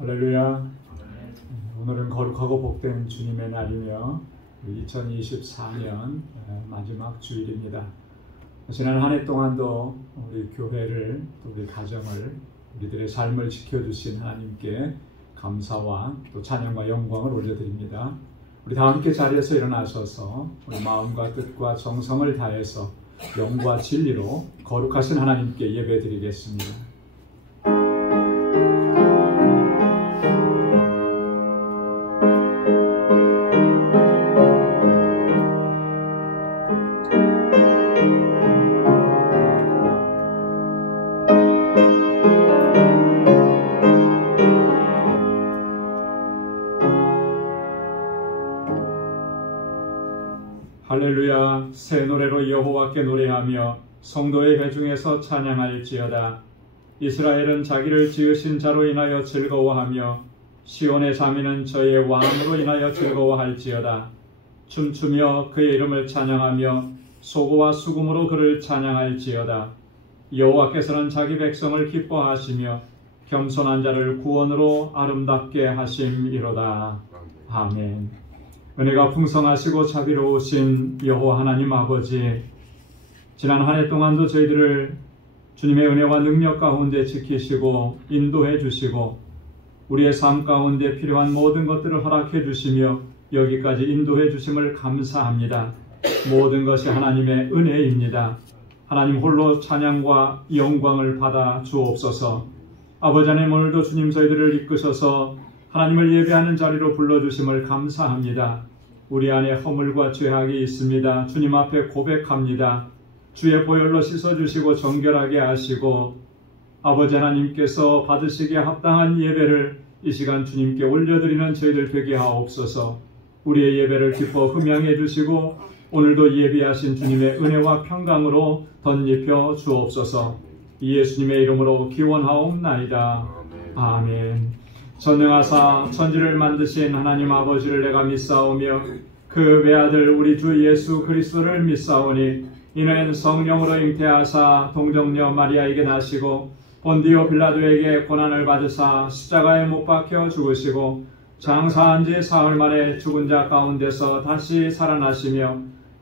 할렐루야. 오늘은 거룩하고 복된 주님의 날이며 2024년 마지막 주일입니다. 지난 한 해 동안도 우리 교회를 또 우리 가정을 우리들의 삶을 지켜주신 하나님께 감사와 또 찬양과 영광을 올려드립니다. 우리 다 함께 자리에서 일어나셔서 우리 마음과 뜻과 정성을 다해서 영과 진리로 거룩하신 하나님께 예배드리겠습니다. 할렐루야. 새 노래로 여호와께 노래하며 성도의 회중에서 찬양할지어다. 이스라엘은 자기를 지으신 자로 인하여 즐거워하며 시온의 자민은 저의 왕으로 인하여 즐거워할지어다. 춤추며 그의 이름을 찬양하며 소고와 수금으로 그를 찬양할지어다. 여호와께서는 자기 백성을 기뻐하시며 겸손한 자를 구원으로 아름답게 하심이로다. 아멘. 은혜가 풍성하시고 자비로우신 여호와 하나님 아버지, 지난 한 해 동안도 저희들을 주님의 은혜와 능력 가운데 지키시고 인도해 주시고 우리의 삶 가운데 필요한 모든 것들을 허락해 주시며 여기까지 인도해 주심을 감사합니다. 모든 것이 하나님의 은혜입니다. 하나님 홀로 찬양과 영광을 받아 주옵소서. 아버지 하나님, 오늘도 주님 저희들을 이끄셔서 하나님을 예배하는 자리로 불러주심을 감사합니다. 우리 안에 허물과 죄악이 있습니다. 주님 앞에 고백합니다. 주의 보혈로 씻어주시고 정결하게 하시고 아버지 하나님께서 받으시기에 합당한 예배를 이 시간 주님께 올려드리는 저희들 되게 하옵소서. 우리의 예배를 기뻐 흠양해 주시고 오늘도 예비하신 주님의 은혜와 평강으로 덧입혀 주옵소서. 예수님의 이름으로 기원하옵나이다. 아멘. 전능하사 천지를 만드신 하나님 아버지를 내가 믿사오며 그 외아들 우리 주 예수 그리스도를 믿사오니 이는 성령으로 잉태하사 동정녀 마리아에게 나시고 본디오 빌라도에게 고난을 받으사 십자가에 못 박혀 죽으시고 장사한 지 사흘 만에 죽은 자 가운데서 다시 살아나시며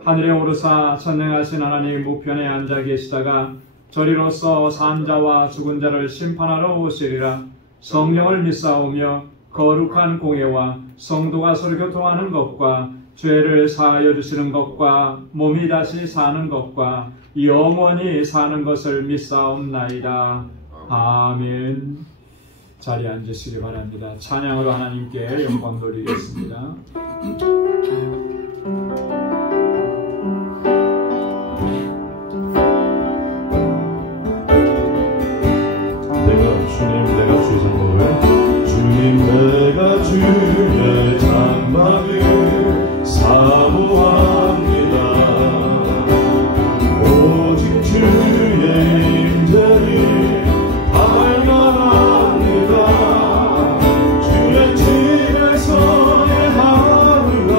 하늘에 오르사 전능하신 하나님 우편에 앉아 계시다가 저리로서 산 자와 죽은 자를 심판하러 오시리라. 성령을 믿사오며 거룩한 공예와 성도가 설교통하는 것과 죄를 사하여 주시는 것과 몸이 다시 사는 것과 영원히 사는 것을 믿사옵나이다. 아멘. 자리에 앉으시기 바랍니다. 찬양으로 하나님께 영광 돌리겠습니다. 내가 주의 장막을 사모합니다. 오직 주의 임재를 발견합니다. 주의 집에서의 하루가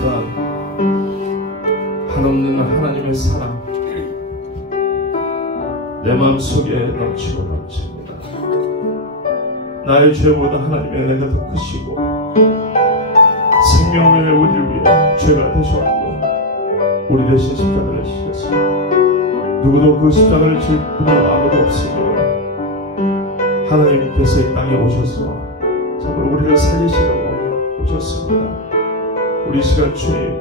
고백합니다. 한없는 하나님의 사랑 내 마음속에 넘치고 넘칩니다. 나의 죄보다 하나님의 은혜가 더 크시고 생명을 우리를 위해 죄가 되셨고 우리 대신 십자가를 지셨습니다. 누구도 그 십자가를 질 분은 아무도 없으며 하나님께서 이 땅에 오셔서 정말 우리를 살리시려고 오셨습니다. 우리 시간 주님,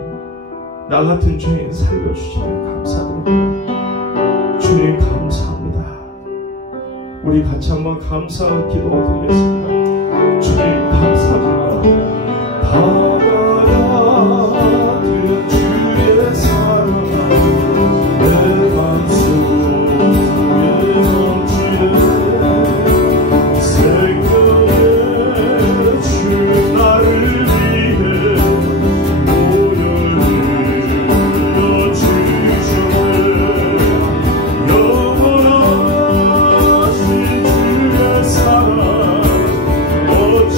나 같은 죄인 살려주시니 감사드립니다. 주님 감사합니다. 우리 같이 한번 감사 기도 드리겠습니다. 주님 감사합니다. 다가라 드려 주의 사랑 내 맘속에 넘치네. 생명의 주 나를 위해 모여들어 주시네. 영원하신 주의 사랑 어찌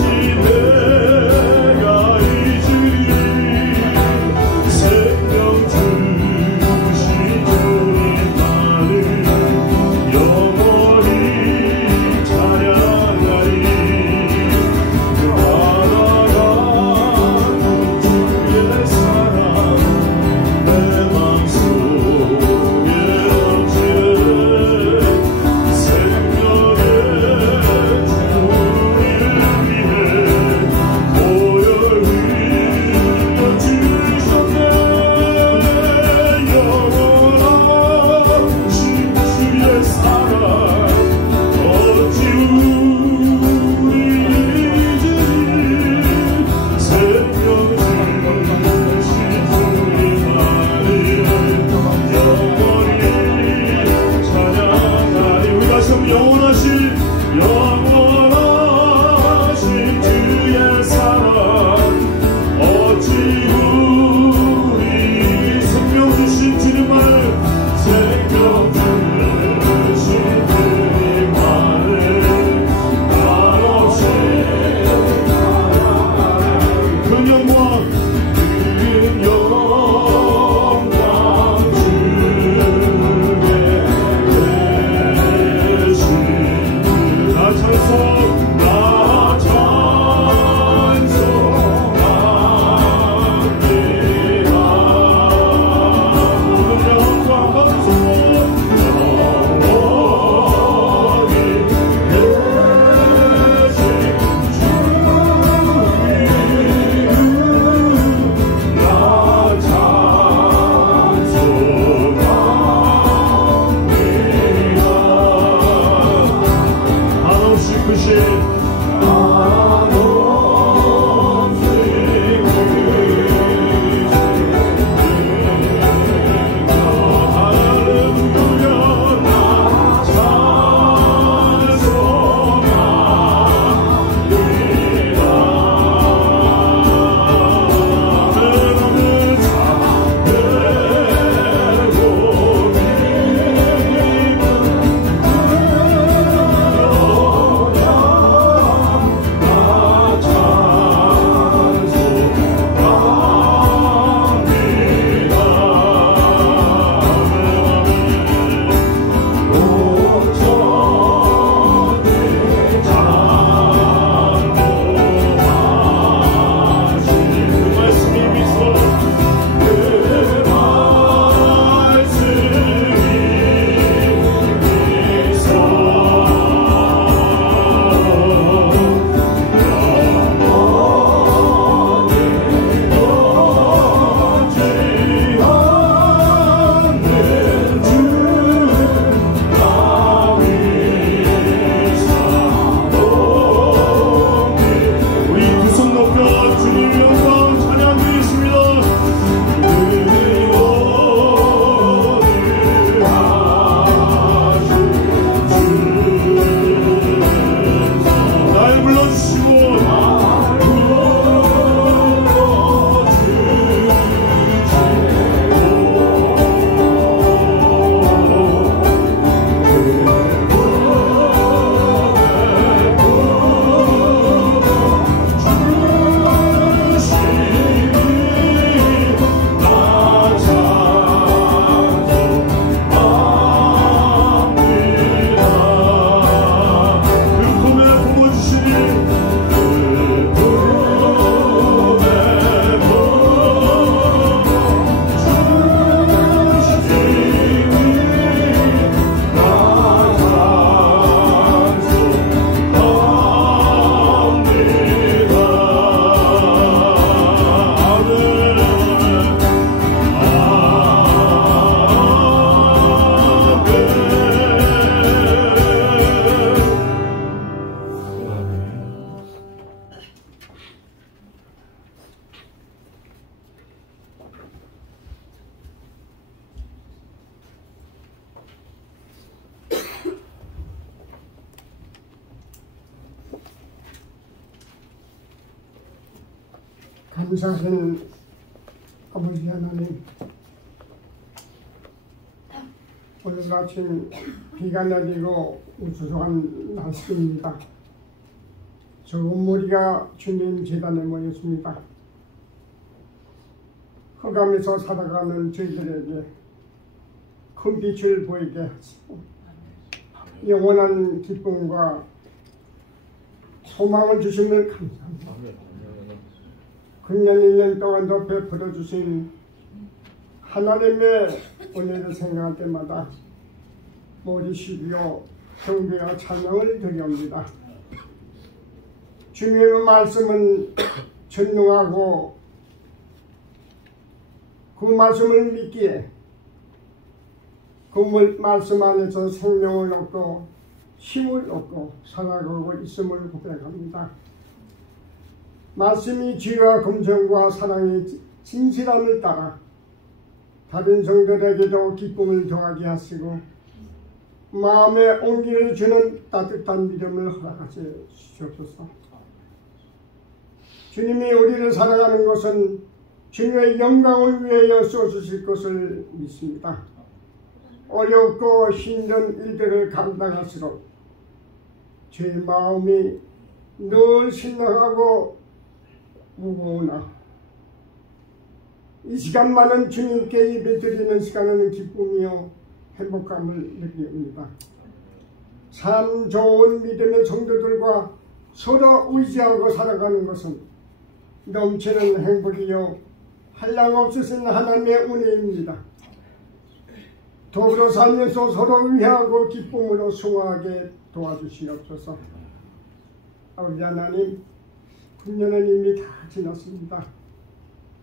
감사하는 아버지 하나님, 오늘 아침 비가 내리고 우수한 날씨입니다. 적은 무리가 주님 제단에 모였습니다. 흑암에서 살아가는 저희들에게 큰 빛을 보이게 하시고 영원한 기쁨과 소망을 주심을 감사합니다. 금년 1년 동안도 베풀어 주신 하나님의 은혜를 생각할 때마다 머리 숙여 경배와 찬양을 드립니다. 주님의 말씀은 전능하고 그 말씀을 믿기에 그 말씀 안에서 생명을 얻고 힘을 얻고 살아가고 있음을 고백합니다. 말씀이 지혜와 긍정과 사랑의 진실함을 따라 다른 성도들에게도 기쁨을 더하게 하시고 마음에 온기를 주는 따뜻한 믿음을 허락하시옵소서. 주님이 우리를 사랑하는 것은 주님의 영광을 위하여 쏘주실 것을 믿습니다. 어렵고 힘든 일들을 감당할수록 제 마음이 늘 심각하고 무거우나 이 시간만은 주님께 예배드리는 시간에는 기쁨이요 행복감을 느낍니다. 참 좋은 믿음의 성도들과 서로 의지하고 살아가는 것은 넘치는 행복이요 한량없으신 하나님의 은혜입니다. 더불어 살면서 서로 위하고 기쁨으로 승화하게 도와주시옵소서. 아버지 하나님, 금년은 이미 다 지났습니다.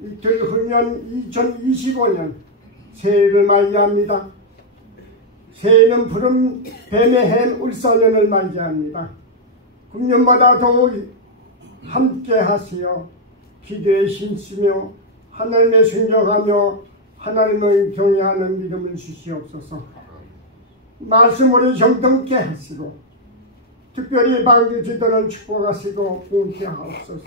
이틀 후면 2025년 새해를 맞이합니다. 새해는 푸른 뱀의 해 울사년을 맞이합니다. 금년마다 더욱 함께 하시어 기대에 힘쓰며 하나님의 순종하며 하나님을 경외하는 믿음을 주시옵소서. 말씀으로 정통케 하시고 특별히 방주 지도를 축복하시고 부흥케 하옵소서.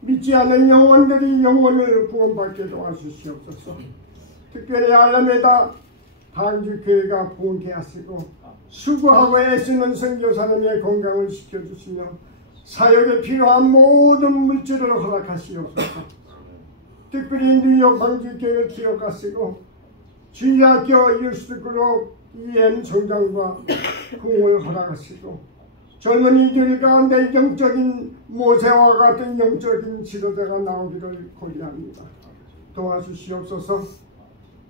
믿지 않는 영혼들이 영혼을 구원받게 도와주시옵소서. 특별히 알라메다 방주교회가 부흥케 하시고 수고하고 애쓰는 선교사님의 건강을 지켜주시며 사역에 필요한 모든 물질을 허락하시옵소서. 특별히 뉴욕 방주교회를 기억하시고 주의학교 유스그룹 EM 성장과 공을 허락하시고 젊은이들 가운데 영적인 모세와 같은 영적인 지도자가 나오기를 고려합니다. 도와주시옵소서.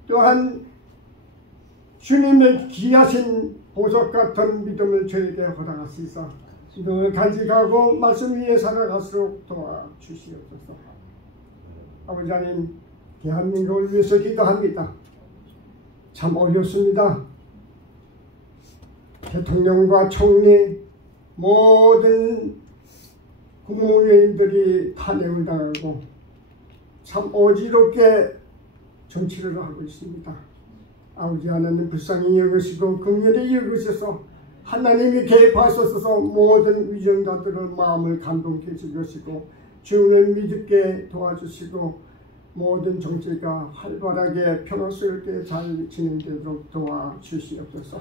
또한 주님의 귀하신 보석 같은 믿음을 저에게 허락하시사 늘 간직하고 말씀 위에 살아갈수록 도와주시옵소서. 아버지 하나님, 대한민국을 위해서 기도합니다. 참 어렵습니다. 대통령과 총리 모든 국무위원들이 탄핵을 당하고 참 어지럽게 정치를 하고 있습니다. 아버지 하나님 불쌍히 여기시고 긍휼히 여기셔서 하나님이 개입하셔서 모든 위정자들의 마음을 감동케 해주시고 주님을 믿게 도와주시고 모든 정치가 활발하게 평화스럽게 잘 진행되도록 도와주시옵소서.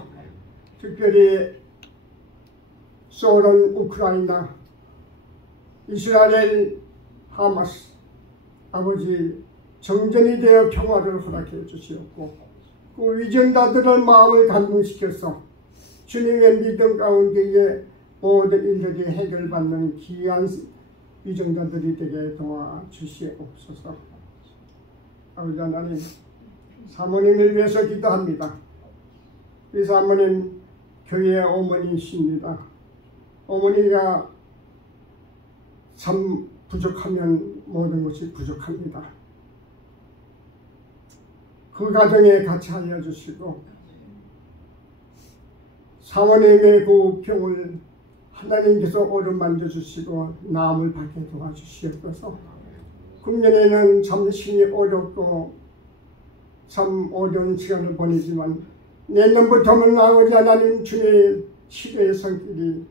특별히 소련, 우크라이나, 이스라엘, 하마스 아버지 정전이 되어 평화를 허락해 주시옵고 그 위정자들의 마음을 감동시켜서 주님의 믿음 가운데에 모든 일들이 해결받는 귀한 위정자들이 되게 도와주시옵소서. 아버지 하나님, 사모님을 위해서 기도합니다. 이 사모님 교회의 어머니이십니다. 어머니가 참 부족하면 모든 것이 부족합니다. 그 가정에 같이 알려주시고 사모님의 그 병을 하나님께서 어루만져 주시고 나음을 받게 도와주시옵소서. 금년에는 참 신이 어렵고 참 어려운 시간을 보내지만 내년부터는 아버지 하나님 주의 치료의 손길이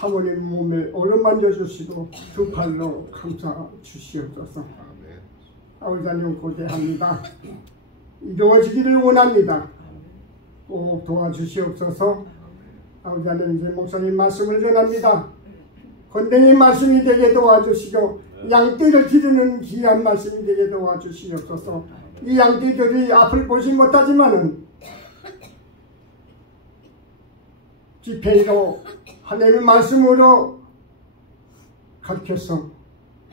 사모님 몸에 어루만져 주시고 두 팔로 감싸 주시옵소서. 아버지 하나님 고대합니다. 이루어지기를 원합니다. 꼭 도와주시옵소서. 아버지 하나님 이제 목사님 말씀을 전합니다. 건강의 말씀이 되게 도와주시고 양떼를 기르는 귀한 말씀이 되게 도와주시옵소서. 이 양떼들이 앞을 보지 못하지만은 지팡이로 하나님의 말씀으로 가르쳐서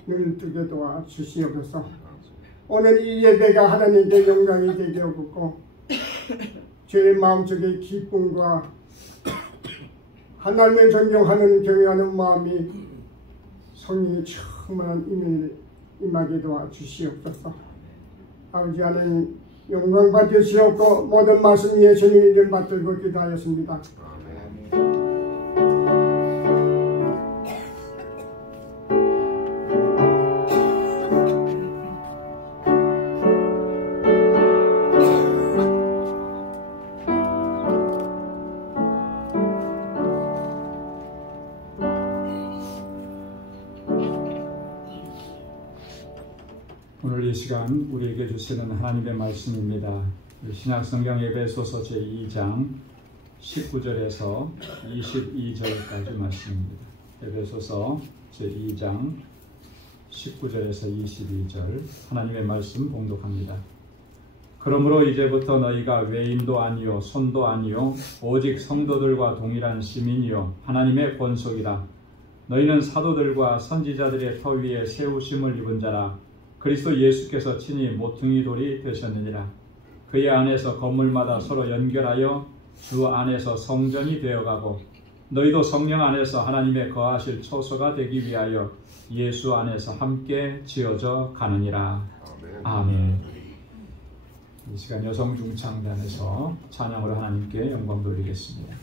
눈을 뜨게 도와주시옵소서. 오늘 이 예배가 하나님께 영광이 되게 하옵고 저의 마음속에 기쁨과 하나님을 존경하는 경외하는 마음이 성령이 충만한 임을 임하게 도와주시옵소서. 아버지 하나님 영광 받으시옵고 모든 말씀 예수님 이름 받들고 기도하였습니다. 오늘 이 시간 우리에게 주시는 하나님의 말씀입니다. 신약성경 에베소서 제2장 19절에서 22절까지 말씀입니다. 에베소서 제2장 19절에서 22절 하나님의 말씀 봉독합니다. 그러므로 이제부터 너희가 외인도 아니요 손도 아니요 오직 성도들과 동일한 시민이요 하나님의 권속이라. 너희는 사도들과 선지자들의 터 위에 세우심을 입은 자라. 그리스도 예수께서 친히 모퉁이 돌이 되셨느니라. 그의 안에서 건물마다 서로 연결하여 주 안에서 성전이 되어가고 너희도 성령 안에서 하나님의 거하실 초소가 되기 위하여 예수 안에서 함께 지어져 가느니라. 아멘. 이 시간 여성 중창단에서 찬양으로 하나님께 영광 돌리겠습니다.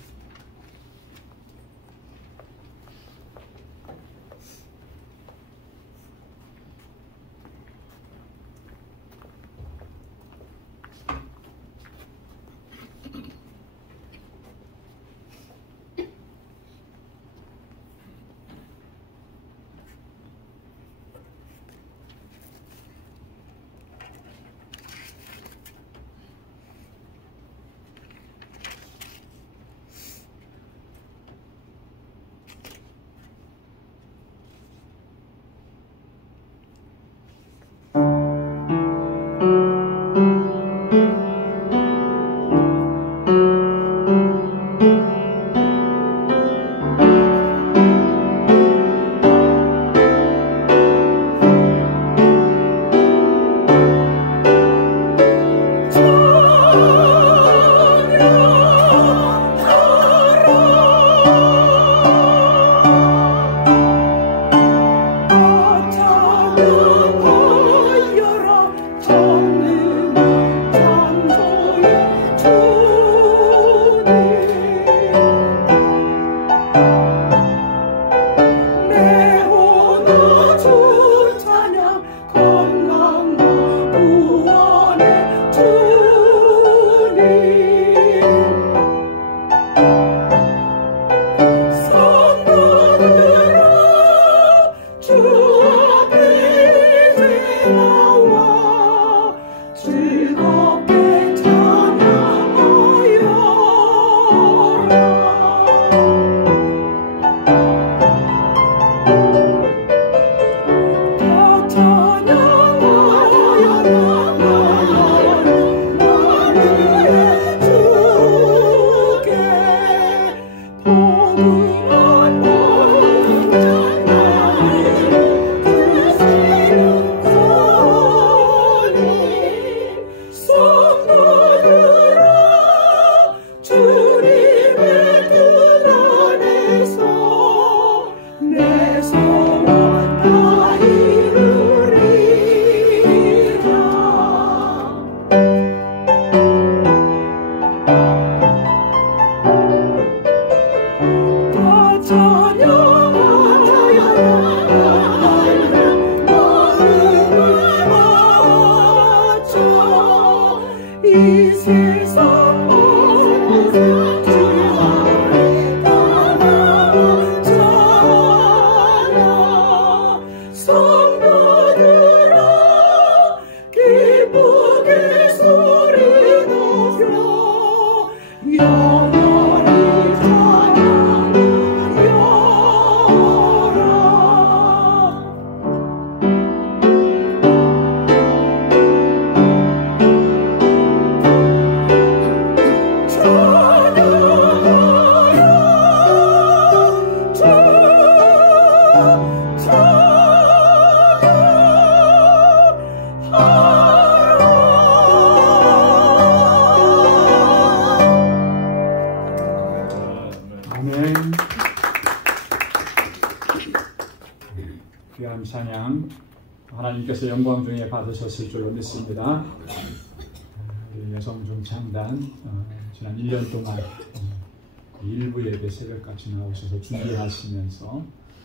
하나님께서 영광 중에 받으셨을 줄로 믿습니다. 우리 여성중 창단 지난 1년 동안 일부 예배 새벽까지 나오셔서 준비하시면서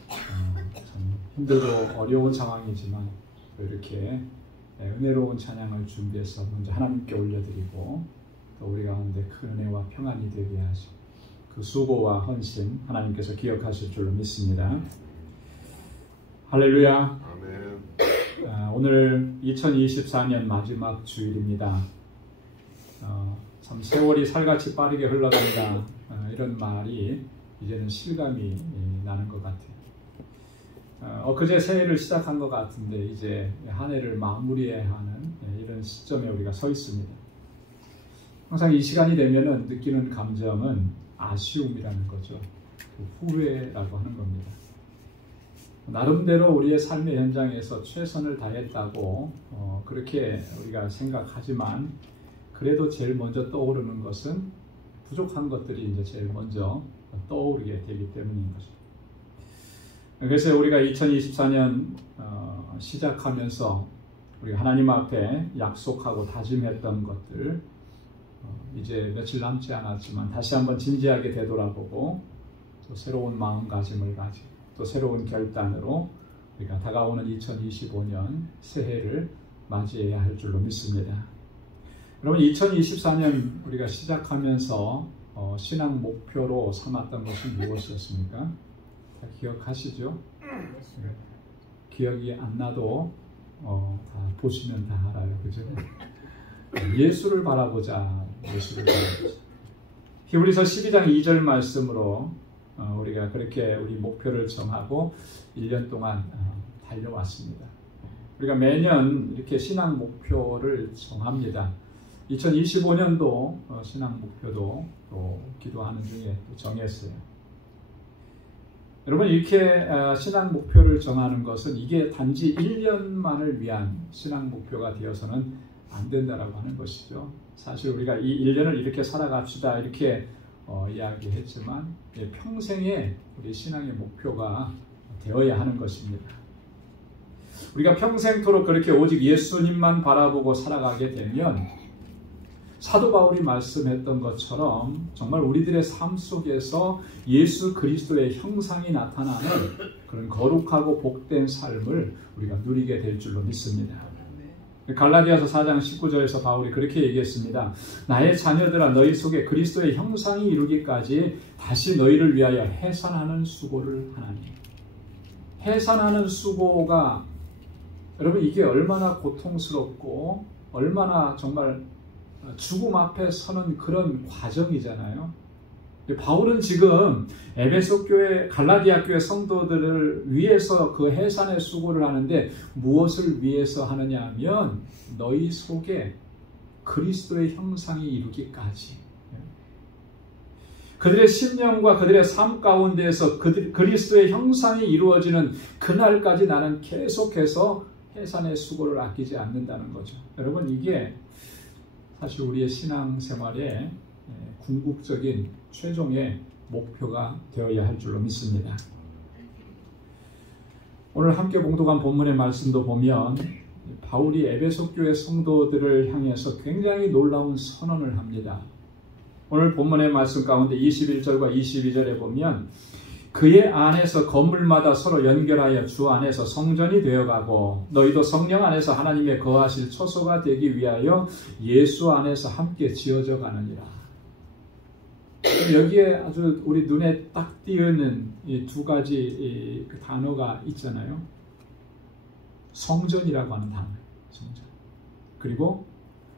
참 힘들고 어려운 상황이지만 이렇게 은혜로운 찬양을 준비해서 먼저 하나님께 올려드리고 또 우리 가운데 큰 은혜와 평안이 되게 하시고 그 수고와 헌신 하나님께서 기억하실 줄로 믿습니다. 할렐루야. 아멘. 오늘 2024년 마지막 주일입니다. 참 세월이 살같이 빠르게 흘러간다 이런 말이 이제는 실감이 나는 것 같아요. 엊그제 새해를 시작한 것 같은데 이제 한 해를 마무리해야 하는 이런 시점에 우리가 서 있습니다. 항상 이 시간이 되면은 느끼는 감정은 아쉬움이라는 거죠. 후회라고 하는 겁니다. 나름대로 우리의 삶의 현장에서 최선을 다했다고 그렇게 우리가 생각하지만 그래도 제일 먼저 떠오르는 것은 부족한 것들이 이제 제일 먼저 떠오르게 되기 때문인 거죠. 그래서 우리가 2024년 시작하면서 우리가 하나님 앞에 약속하고 다짐했던 것들 이제 며칠 남지 않았지만 다시 한번 진지하게 되돌아보고 또 새로운 마음가짐을 가지고 또 새로운 결단으로 우리가 다가오는 2025년 새해를 맞이해야 할 줄로 믿습니다. 여러분 2024년 우리가 시작하면서 신앙 목표로 삼았던 것은 무엇이었습니까? 다 기억하시죠? 기억이 안 나도 다 보시면 다 알아요. 그죠? 예수를 바라보자. 예수를 바라보자. 히브리서 12장 2절 말씀으로 우리가 그렇게 우리 목표를 정하고 1년 동안 달려왔습니다. 우리가 매년 이렇게 신앙 목표를 정합니다. 2025년도 신앙 목표도 또 기도하는 중에 또 정했어요. 여러분 이렇게 신앙 목표를 정하는 것은 이게 단지 1년만을 위한 신앙 목표가 되어서는 안 된다라고 하는 것이죠. 사실 우리가 이 1년을 이렇게 살아갑시다 이렇게 이야기했지만 평생에 우리 신앙의 목표가 되어야 하는 것입니다. 우리가 평생토록 그렇게 오직 예수님만 바라보고 살아가게 되면 사도 바울이 말씀했던 것처럼 정말 우리들의 삶 속에서 예수 그리스도의 형상이 나타나는 그런 거룩하고 복된 삶을 우리가 누리게 될 줄로 믿습니다. 갈라디아서 4장 19절에서 바울이 그렇게 얘기했습니다. 나의 자녀들아 너희 속에 그리스도의 형상이 이루기까지 다시 너희를 위하여 해산하는 수고를 하나니. 해산하는 수고가 여러분 이게 얼마나 고통스럽고 얼마나 정말 죽음 앞에 서는 그런 과정이잖아요. 바울은 지금 에베소 교회, 갈라디아 교회 성도들을 위해서 그 해산의 수고를 하는데 무엇을 위해서 하느냐 하면 너희 속에 그리스도의 형상이 이루기까지 그들의 심령과 그들의 삶 가운데에서 그리스도의 형상이 이루어지는 그날까지 나는 계속해서 해산의 수고를 아끼지 않는다는 거죠. 여러분 이게 사실 우리의 신앙생활의 궁극적인 최종의 목표가 되어야 할 줄로 믿습니다. 오늘 함께 봉독한 본문의 말씀도 보면 바울이 에베소 교회 성도들을 향해서 굉장히 놀라운 선언을 합니다. 오늘 본문의 말씀 가운데 21절과 22절에 보면 그의 안에서 건물마다 서로 연결하여 주 안에서 성전이 되어가고 너희도 성령 안에서 하나님의 거하실 처소가 되기 위하여 예수 안에서 함께 지어져 가느니라. 여기에 아주 우리 눈에 딱 띄는 이 두 가지 그 단어가 있잖아요. 성전이라고 하는 단어, 성전. 그리고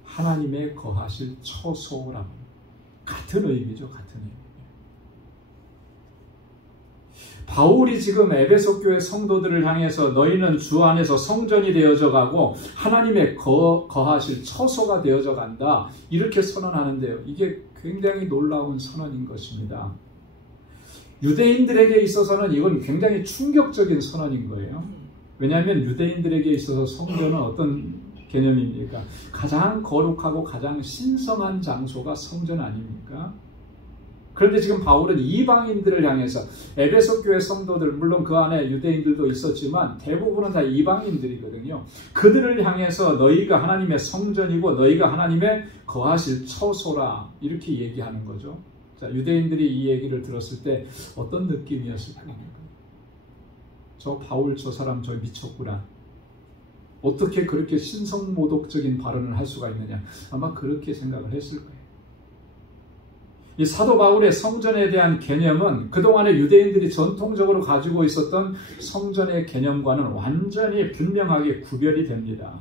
하나님의 거하실 처소라고. 같은 의미죠, 같은 의미. 바울이 지금 에베소 교회 성도들을 향해서 너희는 주 안에서 성전이 되어져 가고 하나님의 거하실 처소가 되어져 간다. 이렇게 선언하는데요. 이게 굉장히 놀라운 선언인 것입니다. 유대인들에게 있어서는 이건 굉장히 충격적인 선언인 거예요. 왜냐하면 유대인들에게 있어서 성전은 어떤 개념입니까? 가장 거룩하고 가장 신성한 장소가 성전 아닙니까? 그런데 지금 바울은 이방인들을 향해서 에베소 교회 성도들, 물론 그 안에 유대인들도 있었지만 대부분은 다 이방인들이거든요. 그들을 향해서 너희가 하나님의 성전이고 너희가 하나님의 거하실 처소라 이렇게 얘기하는 거죠. 자, 유대인들이 이 얘기를 들었을 때 어떤 느낌이었을까요? 저 바울 저 사람 저 미쳤구나. 어떻게 그렇게 신성모독적인 발언을 할 수가 있느냐. 아마 그렇게 생각을 했을 거예요. 이 사도 바울의 성전에 대한 개념은 그동안의 유대인들이 전통적으로 가지고 있었던 성전의 개념과는 완전히 분명하게 구별이 됩니다.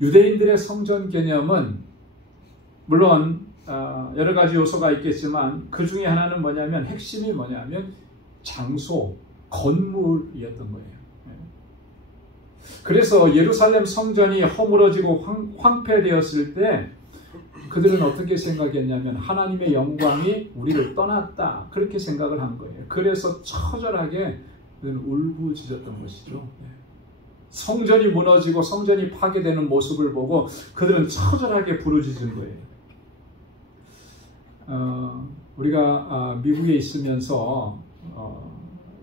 유대인들의 성전 개념은 물론 여러 가지 요소가 있겠지만 그 중에 하나는 뭐냐면 핵심이 뭐냐면 장소, 건물이었던 거예요. 그래서 예루살렘 성전이 허물어지고 황폐되었을 때 그들은 어떻게 생각했냐면 하나님의 영광이 우리를 떠났다 그렇게 생각을 한 거예요. 그래서 처절하게 울부짖었던 것이죠. 성전이 무너지고 성전이 파괴되는 모습을 보고 그들은 처절하게 부르짖은 거예요. 우리가 미국에 있으면서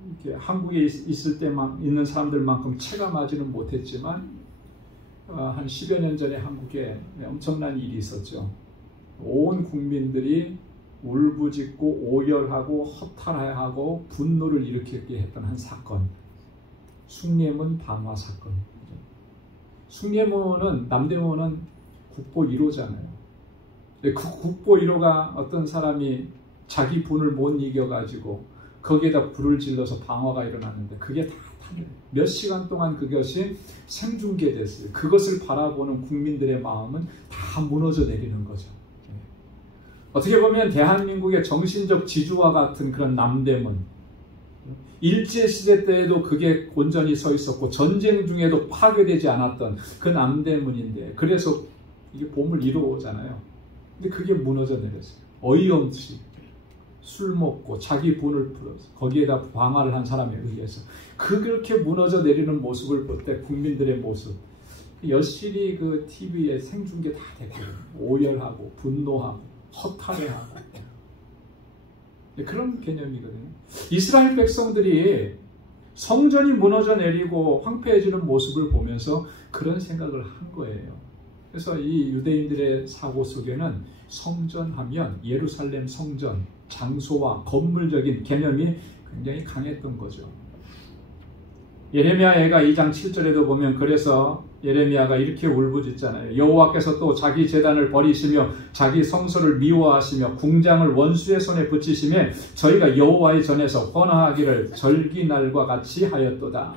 이렇게 한국에 있을 때만 있는 사람들만큼 체감하지는 못했지만 한 10여 년 전에 한국에 엄청난 일이 있었죠. 온 국민들이 울부짖고 오열하고 허탈해하고 분노를 일으키게 했던 한 사건. 숭례문 방화 사건. 숭례문은 남대문은 국보 1호잖아요. 그 국보 1호가 어떤 사람이 자기 분을 못 이겨가지고 거기에다 불을 질러서 방화가 일어났는데 그게 다 몇 시간 동안 그것이 생중계됐어요. 그것을 바라보는 국민들의 마음은 다 무너져 내리는 거죠. 어떻게 보면 대한민국의 정신적 지주와 같은 그런 남대문, 일제시대 때에도 그게 온전히 서 있었고 전쟁 중에도 파괴되지 않았던 그 남대문인데 그래서 이게 보물 1호잖아요. 근데 그게 무너져 내렸어요. 어이없이 술 먹고 자기 분을 풀어서 거기에다 방화를 한 사람에 의해서 그렇게 무너져 내리는 모습을 볼 때 국민들의 모습 여실히 그 TV에 생중계 다 됐거든요. 오열하고 분노하고 허탈해하고 그런 개념이거든요. 이스라엘 백성들이 성전이 무너져 내리고 황폐해지는 모습을 보면서 그런 생각을 한 거예요. 그래서 이 유대인들의 사고 속에는 성전하면 예루살렘 성전, 장소와 건물적인 개념이 굉장히 강했던 거죠. 예레미야가 2장 7절에도 보면 그래서 예레미야가 이렇게 울부짖잖아요. 여호와께서 또 자기 제단을 버리시며 자기 성소를 미워하시며 궁장을 원수의 손에 붙이시며 저희가 여호와의 전에서 헌화하기를 절기날과 같이 하였도다.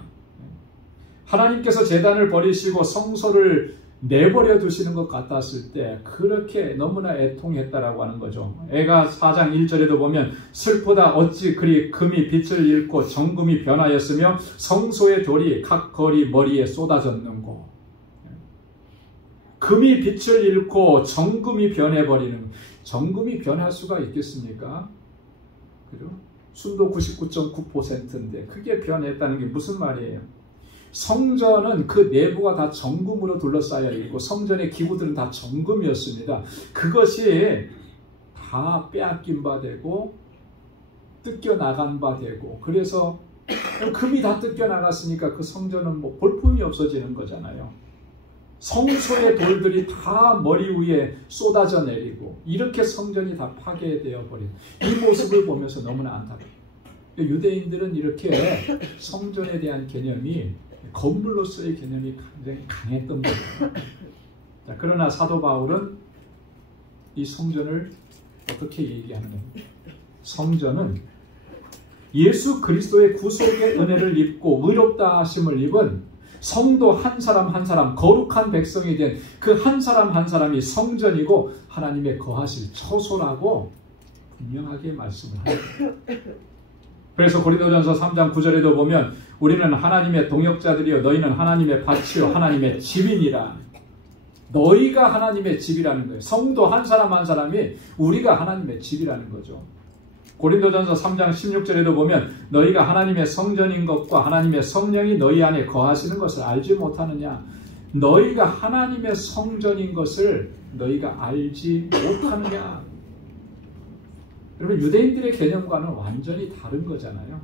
하나님께서 제단을 버리시고 성소를 내버려 두시는 것 같았을 때 그렇게 너무나 애통했다라고 하는 거죠. 애가 4장 1절에도 보면 슬프다 어찌 그리 금이 빛을 잃고 정금이 변하였으며 성소의 돌이 각 거리 머리에 쏟아졌는고. 금이 빛을 잃고 정금이 변해버리는, 정금이 변할 수가 있겠습니까? 그죠? 순도 99.9%인데 그게 변했다는 게 무슨 말이에요? 성전은 그 내부가 다 정금으로 둘러싸여 있고 성전의 기구들은 다 정금이었습니다. 그것이 다 빼앗긴 바 되고 뜯겨나간 바 되고 그래서 금이 다 뜯겨나갔으니까 그 성전은 뭐 볼품이 없어지는 거잖아요. 성소의 돌들이 다 머리 위에 쏟아져 내리고 이렇게 성전이 다 파괴되어 버린 이 모습을 보면서 너무나 안타까워요. 유대인들은 이렇게 성전에 대한 개념이 건물로서의 개념이 굉장히 강했던 거예요. 자, 그러나 사도 바울은 이 성전을 어떻게 얘기하느냐? 성전은 예수 그리스도의 구속의 은혜를 입고 의롭다 하심을 입은 성도 한 사람 한 사람 거룩한 백성이 된 그 한 사람 한 사람이 성전이고 하나님의 거하실 처소라고 분명하게 말씀을 합니다. 그래서 고린도전서 3장 9절에도 보면 우리는 하나님의 동역자들이요 너희는 하나님의 밭이요 하나님의 집이니라. 너희가 하나님의 집이라는 거예요. 성도 한 사람 한 사람이 우리가 하나님의 집이라는 거죠. 고린도전서 3장 16절에도 보면 너희가 하나님의 성전인 것과 하나님의 성령이 너희 안에 거하시는 것을 알지 못하느냐. 너희가 하나님의 성전인 것을 너희가 알지 못하느냐. 여러분, 유대인들의 개념과는 완전히 다른 거잖아요.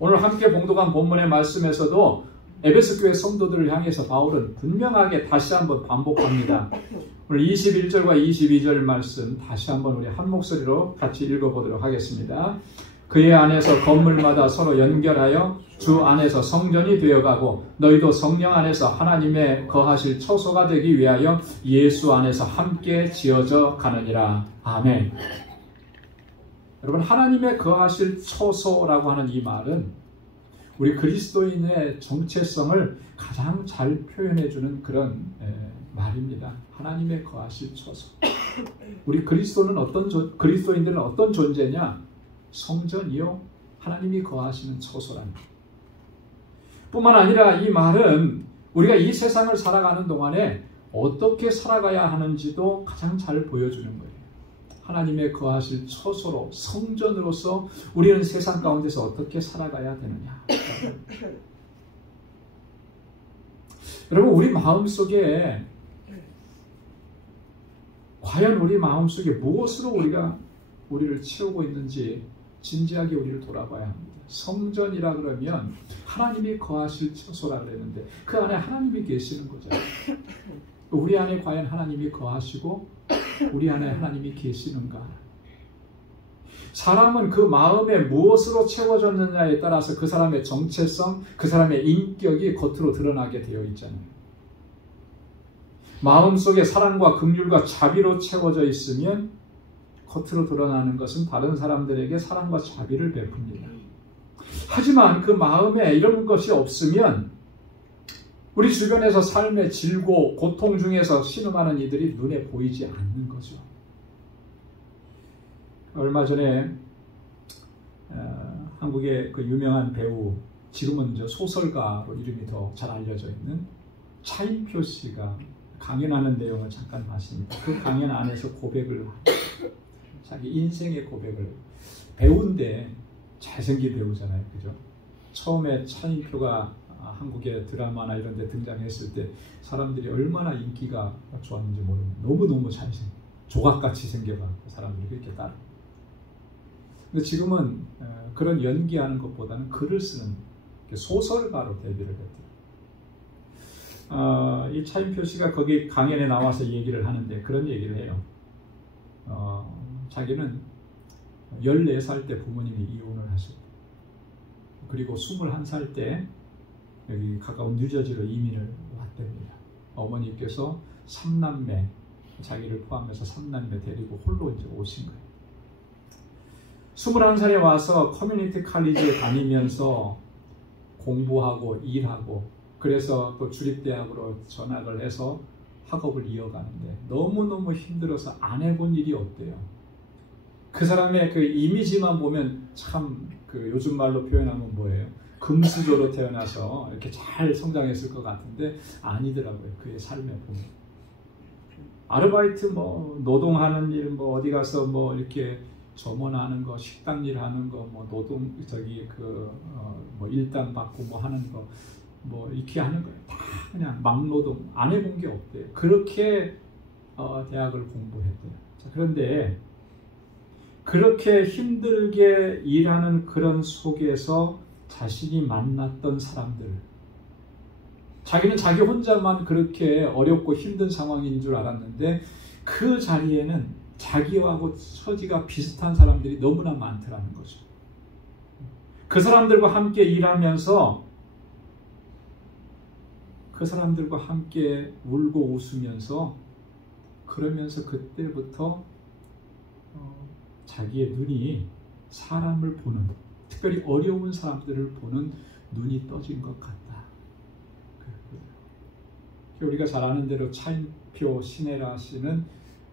오늘 함께 봉독한 본문의 말씀에서도 에베소 교회 성도들을 향해서 바울은 분명하게 다시 한번 반복합니다. 오늘 21절과 22절 말씀 다시 한번 우리 한 목소리로 같이 읽어보도록 하겠습니다. 그의 안에서 건물마다 서로 연결하여 주 안에서 성전이 되어가고 너희도 성령 안에서 하나님의 거하실 처소가 되기 위하여 예수 안에서 함께 지어져 가느니라. 아멘. 여러분, 하나님의 거하실 처소라고 하는 이 말은 우리 그리스도인의 정체성을 가장 잘 표현해주는 그런 말입니다. 하나님의 거하실 처소. 우리 그리스도인들은 어떤 존재냐? 성전이요, 하나님이 거하시는 처소랍니다. 뿐만 아니라 이 말은 우리가 이 세상을 살아가는 동안에 어떻게 살아가야 하는지도 가장 잘 보여주는 거예요. 하나님의 거하실 처소로, 성전으로서 우리는 세상 가운데서 어떻게 살아가야 되느냐. 여러분, 우리 마음속에 과연 우리 마음속에 무엇으로 우리를 채우고 있는지 진지하게 우리를 돌아봐야 합니다. 성전이라 그러면 하나님이 거하실 처소라 그랬는데 그 안에 하나님이 계시는 거죠. 우리 안에 과연 하나님이 거하시고 우리 안에 하나님이 계시는가? 사람은 그 마음에 무엇으로 채워졌느냐에 따라서 그 사람의 정체성, 그 사람의 인격이 겉으로 드러나게 되어 있잖아요. 마음속에 사랑과 긍휼과 자비로 채워져 있으면 겉으로 드러나는 것은 다른 사람들에게 사랑과 자비를 베풉니다. 하지만 그 마음에 이런 것이 없으면 우리 주변에서 삶의 질고 고통 중에서 신음하는 이들이 눈에 보이지 않는 거죠. 얼마 전에 한국의 그 유명한 배우, 지금은 이제 소설가로 이름이 더 잘 알려져 있는 차인표 씨가 강연하는 내용을 잠깐 봤습니다. 그 강연 안에서 고백을, 자기 인생의 고백을, 배우인데 잘생긴 배우잖아요, 그죠? 처음에 차인표가 한국의 드라마나 이런 데 등장했을 때 사람들이 얼마나 인기가 좋았는지 모릅니다. 너무너무 잘생겨, 조각같이 생겨가지고 사람들이 그렇게 따라. 근데 지금은 그런 연기하는 것보다는 글을 쓰는 소설가로 데뷔를 했대요. 이 차인표 씨가 거기 강연에 나와서 얘기를 하는데 그런 얘기를 해요. 자기는 14살 때 부모님이 이혼을 하셨고, 그리고 21살 때 여기 가까운 뉴저지로 이민을 왔답니다. 어머니께서 3남매, 자기를 포함해서 3남매 데리고 홀로 이제 오신 거예요. 21살에 와서 커뮤니티 칼리지에 다니면서 공부하고 일하고, 그래서 또 주립대학으로 전학을 해서 학업을 이어가는데 너무너무 힘들어서 안 해본 일이 없대요. 그 사람의 그 이미지만 보면 참 그 요즘 말로 표현하면 뭐예요? 금수저로 태어나서 이렇게 잘 성장했을 것 같은데 아니더라고요. 그의 삶에 보면. 아르바이트 뭐 노동하는 일, 뭐 어디 가서 뭐 이렇게 점원하는 거, 식당 일 하는 거, 뭐 노동 뭐 일당 받고 뭐 하는 거, 뭐 이렇게 하는 거예요. 다 그냥 막노동, 안 해본 게 없대요. 그렇게 대학을 공부했대요. 자, 그런데 그렇게 힘들게 일하는 그런 속에서 자신이 만났던 사람들, 자기는 자기 혼자만 그렇게 어렵고 힘든 상황인 줄 알았는데 그 자리에는 자기하고 처지가 비슷한 사람들이 너무나 많더라는 거죠. 그 사람들과 함께 일하면서 그 사람들과 함께 울고 웃으면서 그러면서 그때부터 자기의 눈이 사람을 보는, 특별히 어려운 사람들을 보는 눈이 떠진 것 같다. 우리가 잘 아는 대로 차인표, 신혜라 씨는